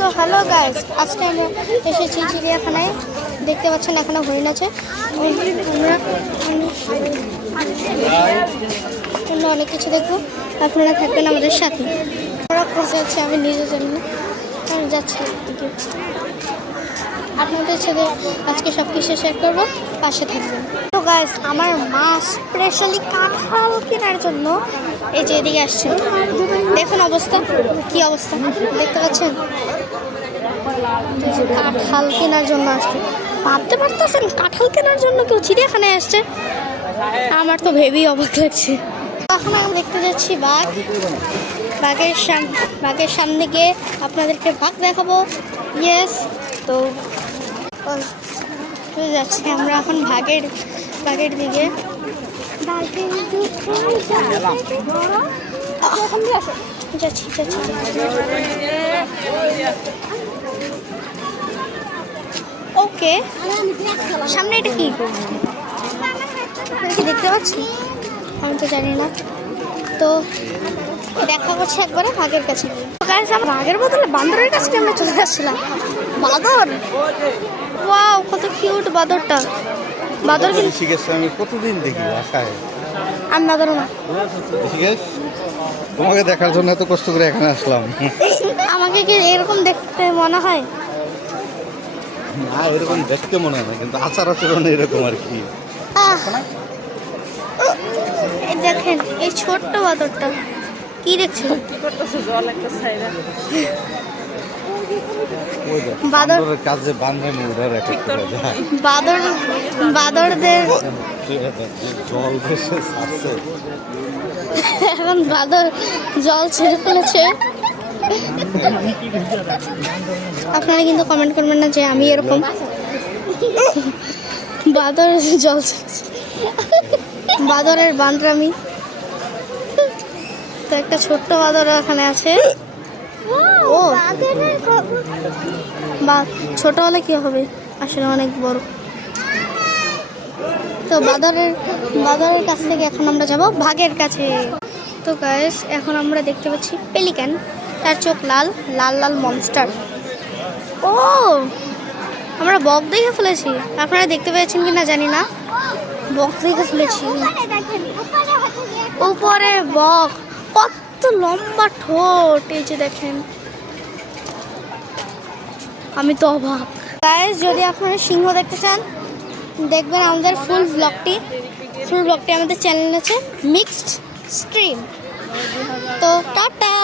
তো hello guys, আজকে আমরা এসেছি চিড়িয়াখানায়। দেখতে পাচ্ছেন এখনো হরিণ আছে। আমরা অনেক কিছু দেখবো, আপনারা থাকবেন আমাদের সাথে। আমরা বসে আছি, আমি নিজের জন্য আমি যাচ্ছি দিকে। আপনাদের সাথে আজকে সব কিছু শেয়ার করবো, পাশে থাকবেন। তো গাইস, আমার মা স্পেশালি কাঁঠাল কেনার জন্য এই যে এদিকে আসছে। দেখুন অবস্থা, কি অবস্থা দেখতে পাচ্ছেন। কাঁঠাল কেনার জন্য আসছে। ভাবতে পারতেছেন কাঁঠাল কেনার জন্য কেউ চিড়িয়াখানায় আসছে? আমার তো ভেবেই অবাক লাগছে। এখন আমি দেখতে যাচ্ছি বাঘ। বাঘের সামনে গিয়ে আপনাদেরকে বাঘ দেখাবো। ইয়েস, তো যাচ্ছি আমরা এখন বাঘের দিকে। যাচ্ছি ওকে, সামনে এটা কি দেখতে পাচ্ছি? আমি তো জানি না। তো দেখা করছে একবারে বাঘের কাছে। আমরা বাঘের বদলে বান্দরের কাছে আমরা চলে আসছিলাম। বাঁদর, ওয়াও কত কিউট বাঁদরটা। বাঁদর কিন্তু আমি কতদিন দেখি আশায়। আমি বাঁদর না। তোমাকে দেখার জন্য এত কষ্ট করে এখানে আসলাম। আমাকে কি এরকম দেখতে মনে হয়? না, এরকম দেখতে মনে হয় না, কিন্তু আচার আচরণ এরকম আর কি। দেখেন এই ছোট্ট বাঁদরটা কি দেখছো? বাঁদরের কাজে বান্ধবী উড়ার একটা বাঁদরদের জল ভেসে আসছে। এখন বাঁদর জল ছেড়ে ফেলেছে। আপনারা কিন্তু কমেন্ট করবেন না যে আমি এরকম বাঁদর জল ছেড়েছে। বাঁদরের বান্দরামি। তো একটা ছোট্ট বাঁদর এখানে আছে। ও বা ছোট হলে কি হবে, আসলে অনেক বড়। তো বাঁদরের কাছ থেকে এখন আমরা যাব বাঘের কাছে। তো গাইস, এখন আমরা দেখতে পাচ্ছি পেলিক্যান। তার চোখ লাল লাল মনস্টার। ও, আমরা বক দেখে ফেলেছি। আপনারা দেখতে পেয়েছেন কিনা জানি না, বক দেখে ফেলেছি। উপরে বক, কত লম্বা ঠোঁট, এই যে দেখেন। আমি তো অবাক। গাইস, যদি আপনারা সিংহ দেখতে চান, দেখবেন আমাদের ফুল ব্লগটি আমাদের চ্যানেল আছে মিক্সড স্ট্রিম। তো টাটা।